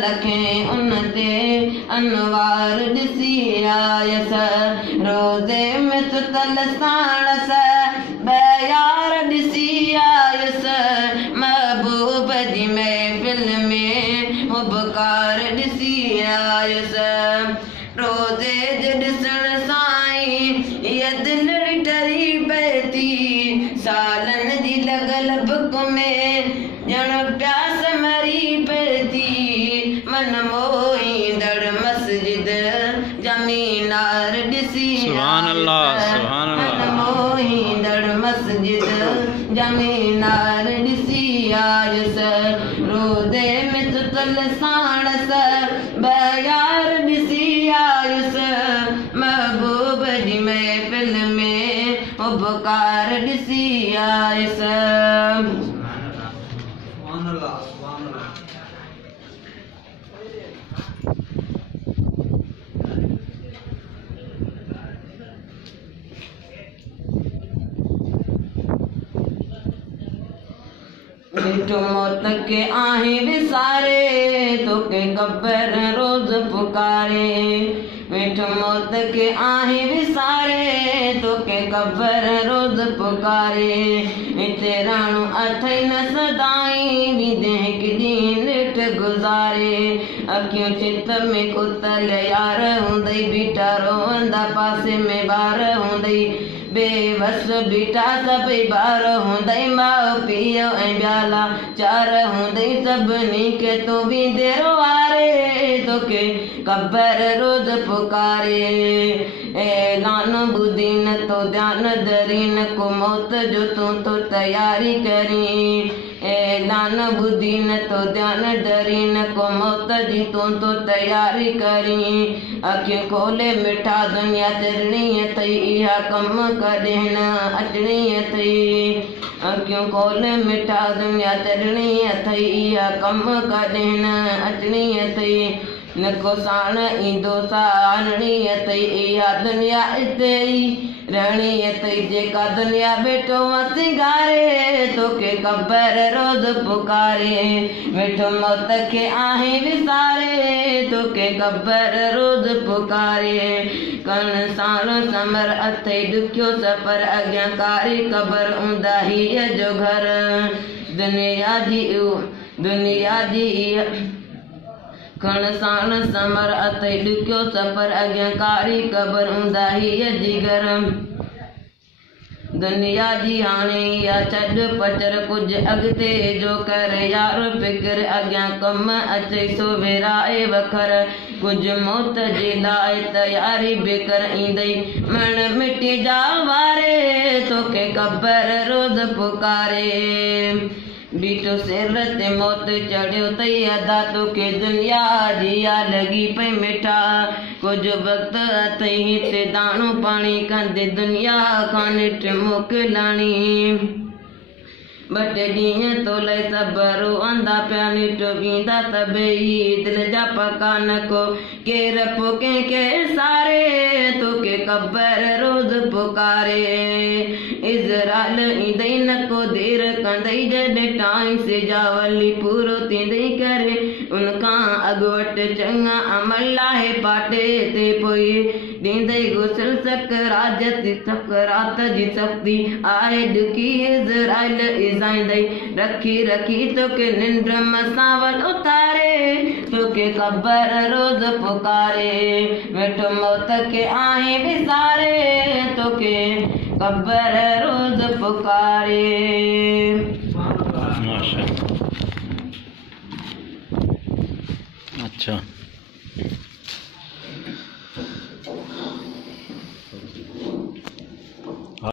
लखें उन ते अनवार ॾिसी आयस रोज़े में तो तलसाणस बयार ॾिसी आयस महबूब जी महफिल में मुबकार ॾिसी आयस रोज़े जे ॾिसण साईं ये दिल डरी पए थी सालन जी लॻल बुक में ॼण प्यास मरी पए थी मन मोहींदड़ मस्जिद जमीनार ॾिसी सुभान अल्लाह सुभान मन अल्लाह मोहींदड़ मस्जिद जमीनार ॾिसी आयस रोज़े में तो तलसाणस बयार ॾिसी आयस महबूब जी महफिल में उबकार ॾिसी आयस मिठो मौत के आहे विसारे तोके कब्र रोज पुकारे मिठो मौत के आहे विसारे तोके कब्र रोज पुकारे हिते राणू अथई न सदाई विदे किॾी निठ गुज़ारे अखियूं चित में कुतल यार हूंदई बीठा रोवंदा पासे में ॿार हूंदई बेवस बीठा सभई ॿार हूंदई माउ पीउ ऐं ॿियाला चार हूंदई सभिनी खे तूं बि देरो वारे तोखे कब्र रोज़ पुकारे ऐलान ॿुधी न तो ध्यानु धरी न को मौत जो तूं तो तयारी करी ऐलान ॿुधी न तो ध्यानु धरी न को मौत जी तूं तो तयारी करी अखियूं खोले मिठा दुनिया चरणी अथई इहा कम कॾहिं न अचणी अथई अखियूं खोले मिठा दुनिया चरणी अथई इहा कम कॾहिं न अचणी अथई न को साण ईंदो साणणी अथई इहा दुनिया हिते ई रहणी अथई जेका दुनिया वेठो सिंगारे तोखे कब्र रोज़ पुकारे वेठो मौत खे आहे विसारे तोखे कब्र रोज़ पुकारे कण साण समर अथई ॾुखियो सफ़र अॻियां कारी क़बर हूंदा हीअ जो घर दुनिया जी कण साण समर अथई ॾुखियो सफ़र अॻियां कारी क़बर हूंदा हीअ जिगर दुनिया जी हाणे या छॾ पचर कुझु अॻिते जो कर यार फिक्र अॻियां कम अचे सो विराए वखर कुझु मौत जे लाइ तयारी बेकर ईंदई मण मिटी जा वारे तोखे कब्र रोज़ पुकारे बीठो सिर ते मौत चढ़ियो तई अदा तोखे दुनिया जी या लॻी पई मिठा कुझु वक़्तु अथई हिते दाणो पाणी कंदे दुनिया खां निठ मोकिलाणी ॿ टे ॾींहं तो लई सभु रोअंदा पिया निठ वींदा त ॿई दिलि जा पका न को केर पोइ कंहिंखे सारे तोखे कब्र रोज़ पुकारे इज़राइल ईंदई न को देरि कंदई जॾहिं टाइम से जावली पूरो थींदई करे उनखां अॻु वटि चङा अमल आहे पाटे ते पोइ ॾींदई गुसल सकरात जी सख़्ती आहे ॾुखी इज़राइल इज़ाईंदई रखी रखी तोखे निंड मसावल उतारे तोखे कब्र रोज़ पुकारे वेठो मौत खे आहे विसारे तोखे कब्र रोज़ पुकारे अच्छा